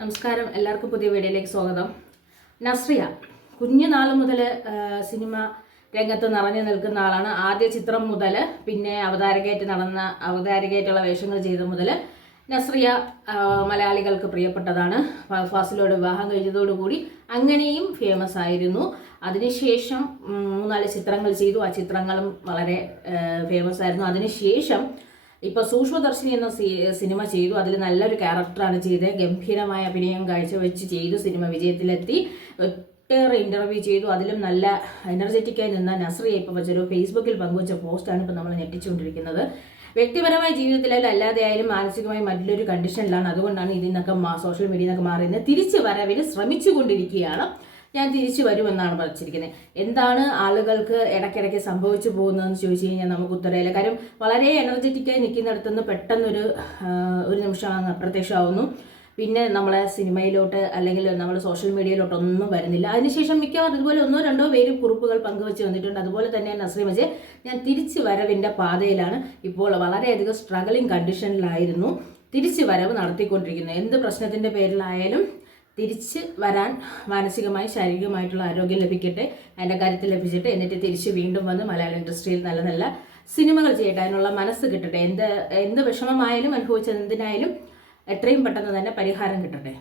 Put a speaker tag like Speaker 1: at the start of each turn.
Speaker 1: നമസ്കാരം. എല്ലാവർക്കും പുതിയ വീഡിയോയിലേക്ക് സ്വാഗതം. നസ്രിയ കുഞ്ഞുനാൾ മുതൽ സിനിമ രംഗത്ത് നിറഞ്ഞു നിൽക്കുന്ന ആളാണ്. ആദ്യ ചിത്രം മുതൽ പിന്നെ അവതാരകയായിട്ട് നടന്ന അവതാരകയായിട്ടുള്ള വേഷങ്ങൾ ചെയ്ത മുതൽ നസ്രിയ മലയാളികൾക്ക് പ്രിയപ്പെട്ടതാണ്. ഫാസിലോട് വിവാഹം കഴിഞ്ഞതോടുകൂടി അങ്ങനെയും ഫേമസ് ആയിരുന്നു. അതിനുശേഷം മൂന്നാൽ ചിത്രങ്ങൾ ചെയ്തു. ആ ചിത്രങ്ങളും വളരെ ഫേമസ് ആയിരുന്നു. അതിനുശേഷം ഇപ്പൊ സൂക്ഷ്മദർശിനി എന്ന സിനിമ ചെയ്തു. അതിൽ നല്ലൊരു ക്യാരക്ടറാണ് ചെയ്തത്. ഗംഭീരമായ അഭിനയം കാഴ്ചവെച്ച് ചെയ്തു സിനിമ വിജയത്തിലെത്തി. ഒട്ടേറെ ഇന്റർവ്യൂ ചെയ്തു. അതിലും നല്ല എനർജറ്റിക്കായി നിന്ന നസ്രിയ ഇപ്പൊ വെച്ചൊരു ഫേസ്ബുക്കിൽ പങ്കുവച്ച പോസ്റ്റാണ് ഇപ്പൊ നമ്മൾ ഞെട്ടിച്ചുകൊണ്ടിരിക്കുന്നത്. വ്യക്തിപരമായ ജീവിതത്തിലായാലും അല്ലാതെ ആയാലും മാനസികമായി മറ്റൊരു കണ്ടീഷനിലാണ് അതുകൊണ്ടാണ് ഇതിൽ നിന്നൊക്കെ സോഷ്യൽ മീഡിയ നിന്നൊക്കെ മാറിയത് തിരിച്ചു വരവിന് ശ്രമിച്ചുകൊണ്ടിരിക്കുകയാണ്. ഞാൻ തിരിച്ചു വരുമെന്നാണ് പറിച്ചിരിക്കുന്നത് എന്താണ് ആളുകൾക്ക് ഇടയ്ക്കിടയ്ക്ക് സംഭവിച്ചു പോകുന്നതെന്ന് ചോദിച്ചു കഴിഞ്ഞാൽ നമുക്ക് ഉത്തരവില്ല. കാര്യം വളരെ എനർജറ്റിക്കായി നിൽക്കുന്നിടത്തുനിന്ന് പെട്ടെന്നൊരു ഒരു നിമിഷം അപ്രത്യക്ഷമാവുന്നു. പിന്നെ നമ്മളെ സിനിമയിലോട്ട് അല്ലെങ്കിൽ നമ്മൾ സോഷ്യൽ മീഡിയയിലോട്ട് ഒന്നും വരുന്നില്ല. അതിനുശേഷം മിക്കവാറും ഇതുപോലെ ഒന്നോ രണ്ടോ പേര് കുറിപ്പുകൾ പങ്കുവെച്ച് വന്നിട്ടുണ്ട്. അതുപോലെ തന്നെ നസ്രീം അജയ് ഞാൻ തിരിച്ചു വരവിന്റെ പാതയിലാണ് ഇപ്പോൾ വളരെയധികം സ്ട്രഗിളിങ് കണ്ടീഷനിലായിരുന്നു തിരിച്ചു വരവ് നടത്തിക്കൊണ്ടിരിക്കുന്നത് എന്ത് പ്രശ്നത്തിന്റെ പേരിലായാലും തിരിച്ച് വരാൻ മാനസികമായി ശാരീരികമായിട്ടുള്ള ആരോഗ്യം ലഭിക്കട്ടെ അതിന്റെ കാര്യത്തിൽ ലഭിച്ചിട്ട് എന്നിട്ട് തിരിച്ച് വീണ്ടും വന്ന് മലയാള ഇൻഡസ്ട്രിയിൽ നല്ല നല്ല സിനിമകൾ ചെയ്യട്ടെ അതിനുള്ള മനസ്സ് കിട്ടട്ടെ. എന്ത് എന്ത് വിഷമമായാലും അനുഭവിച്ചത് എന്തിനായാലും എത്രയും പെട്ടെന്ന് തന്നെ പരിഹാരം കിട്ടട്ടെ.